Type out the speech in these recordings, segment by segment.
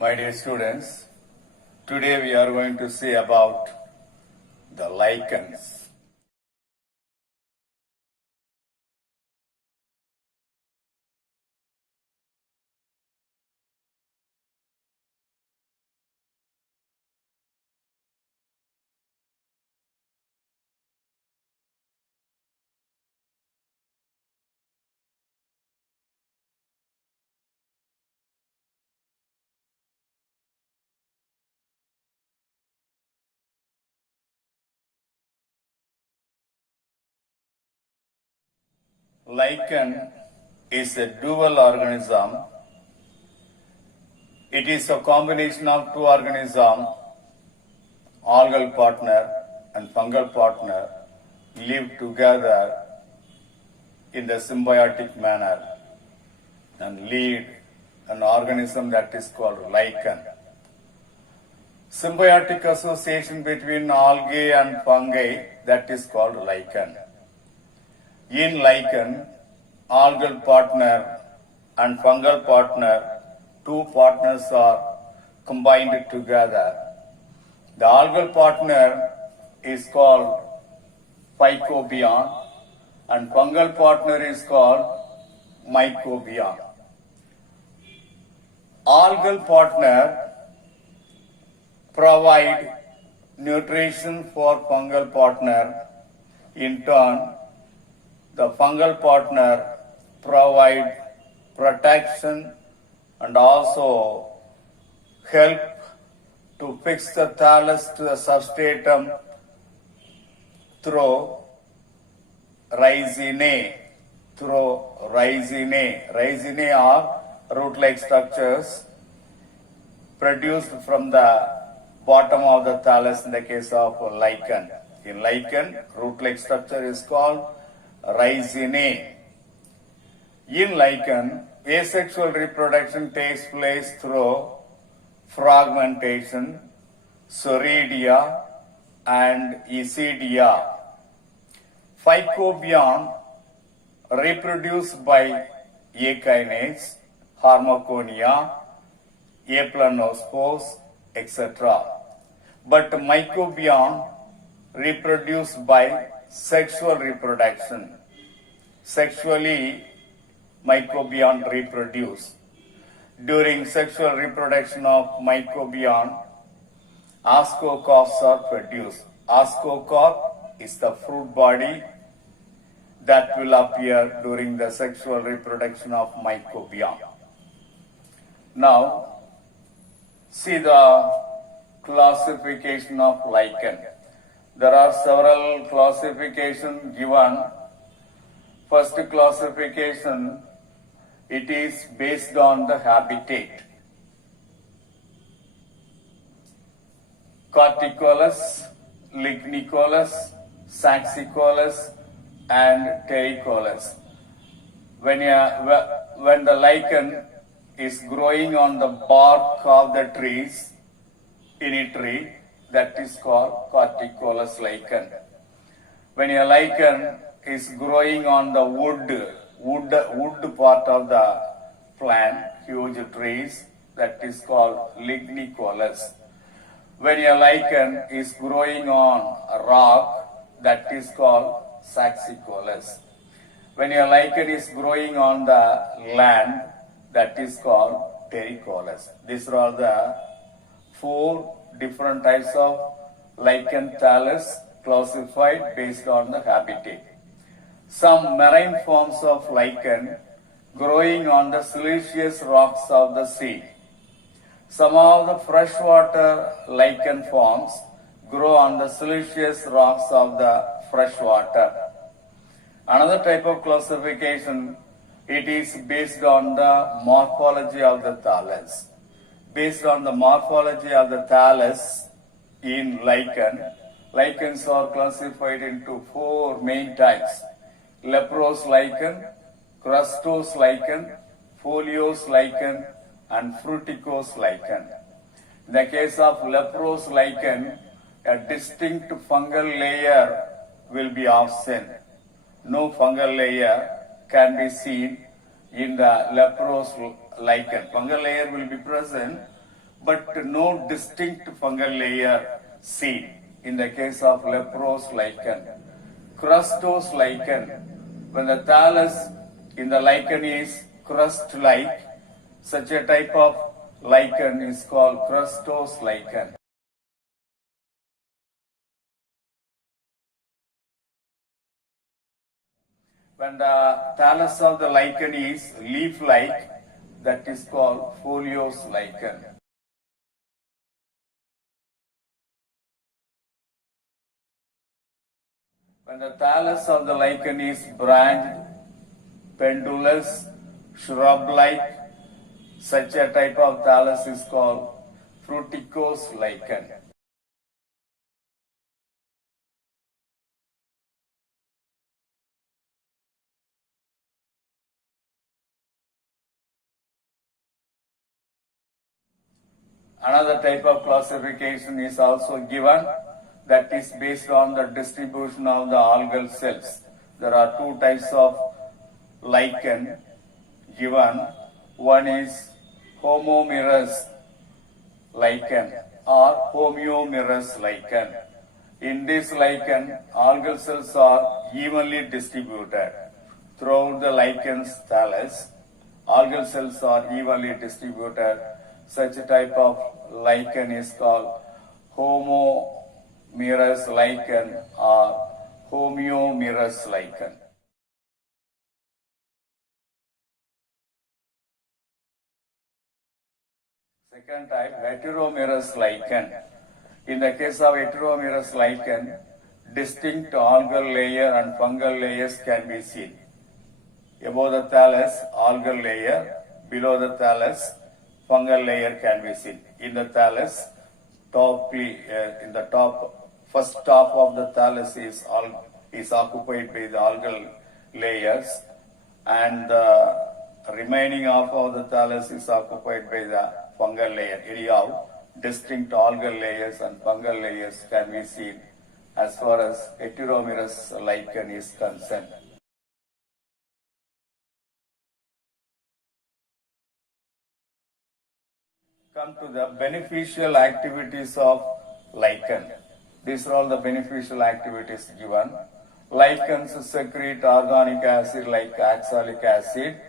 My dear students, today we are going to see about the lichens. Lichen is a dual organism. It is a combination of two organisms, algal partner and fungal partner, live together in the symbiotic manner and lead an organism that is called lichen. Symbiotic association between algae and fungi, that is called lichen. In lichen, algal partner and fungal partner, two partners are combined together. The algal partner is called phycobion and fungal partner is called mycobion. Algal partner provide nutrition for fungal partner. In turn, the fungal partner provide protection and also help to fix the thallus to the substratum through rhizinae. Rhizinae are root-like structures produced from the bottom of the thallus in the case of lichen. In lichen, root-like structure is called rhizinae. In lichen, asexual reproduction takes place through fragmentation, soredia, and isidia. Phycobion reproduced by A kinase, Harmaconia, A planospores, etc. But mycobion reproduced by sexual reproduction. Sexually, mycobion reproduce. During sexual reproduction of mycobion, ascocarps are produced. Ascocarp is the fruit body that will appear during the sexual reproduction of mycobion. Now, see the classification of lichen. There are several classifications given. First classification, it is based on the habitat. Corticolous, lignicolous, saxicolous, and terricolous. When the lichen is growing on the bark of the trees in a tree, that is called corticolous lichen. When a lichen is growing on the wood part of the plant, huge trees, that is called lignicolous. When a lichen is growing on a rock, that is called saxicolous. When a lichen is growing on the land, that is called terricolous. These are the four different types of lichen thallus classified based on the habitat. Some marine forms of lichen growing on the siliceous rocks of the sea. Some of the freshwater lichen forms grow on the siliceous rocks of the freshwater. Another type of classification, it is based on the morphology of the thallus. Based on the morphology of the thallus in lichen, lichens are classified into four main types: leprous lichen, crustose lichen, foliose lichen, and fruticose lichen. In the case of leprous lichen, a distinct fungal layer will be absent. No fungal layer can be seen in the leprous lichen. Fungal layer will be present, but no distinct fungal layer seen in the case of leprous lichen. Crustose lichen, when the thallus in the lichen is crust-like, such a type of lichen is called crustose lichen. When the thallus of the lichen is leaf-like, that is called foliose lichen. When the thallus of the lichen is branched, pendulous, shrub-like, such a type of thallus is called fruticose lichen. Another type of classification is also given, that is based on the distribution of the algal cells. There are two types of lichen given. One is homomerous lichen or homeomerous lichen. In this lichen, algal cells are evenly distributed throughout the lichen's thallus. Algal cells are evenly distributed. Such a type of lichen is called homomerous lichen or homeomerous lichen. Second type, heteromerous lichen. In the case of heteromerous lichen, distinct algal layer and fungal layers can be seen. Above the thallus, algal layer; below the thallus, fungal layer can be seen. In the thallus, first top of the thallus is occupied by the algal layers, and the remaining half of the thallus is occupied by the fungal layer. Anyhow, distinct algal layers and fungal layers can be seen as far as heteromerous lichen is concerned. Come to the beneficial activities of lichen. These are all the beneficial activities given. Lichens secrete organic acid like oxalic acid,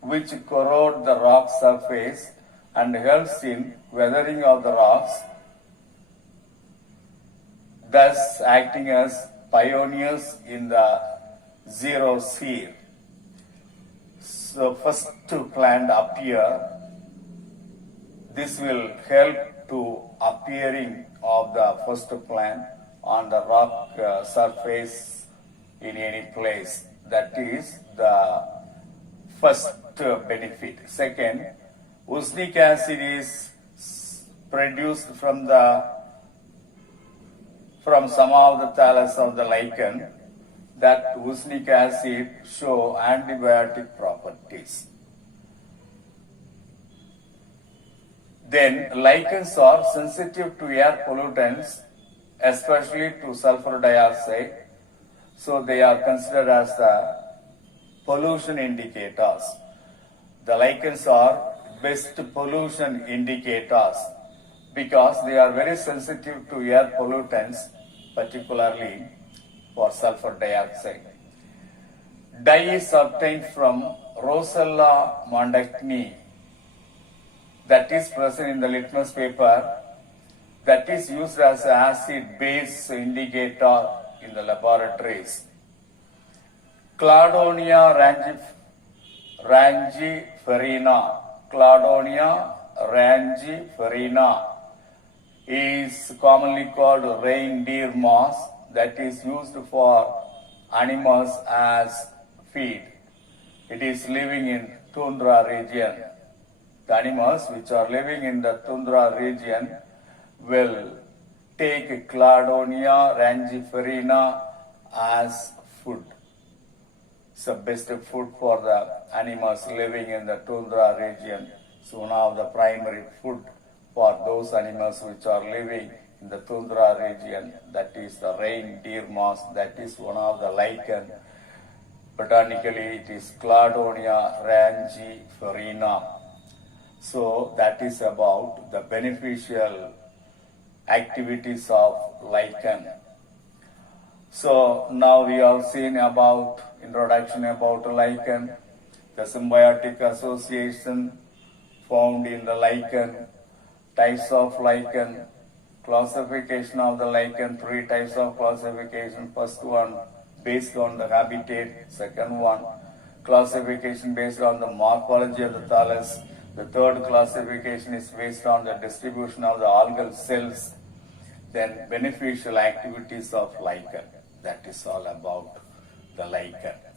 which corrode the rock surface and helps in weathering of the rocks, thus acting as pioneers in the xerosphere. So first plant appear. This will help to appearing of the first plant on the rock surface in any place. That is the first benefit. Second, usnic acid is produced from some of the thallus of the lichen. That usnic acid show antibiotic properties. Then lichens are sensitive to air pollutants, especially to sulfur dioxide, so they are considered as the pollution indicators. The lichens are best pollution indicators because they are very sensitive to air pollutants, particularly for sulfur dioxide. Dye is obtained from Rossella mondagnii, that is present in the litmus paper, that is used as an acid-base indicator in the laboratories. Cladonia rangiferina is commonly called reindeer moss, that is used for animals as feed. It is living in tundra region. The animals which are living in the tundra region will take Cladonia rangiferina as food. It's the best food for the animals living in the tundra region. So one of the primary food for those animals which are living in the tundra region, that is the reindeer moss, that is one of the lichen. Botanically it is Cladonia rangiferina. So that is about the beneficial activities of lichen. So now we have seen about introduction about lichen, the symbiotic association found in the lichen, types of lichen, classification of the lichen, three types of classification. First one based on the habitat, second one classification based on the morphology of the thallus, the third classification is based on the distribution of the algal cells, then beneficial activities of lichen. That is all about the lichen.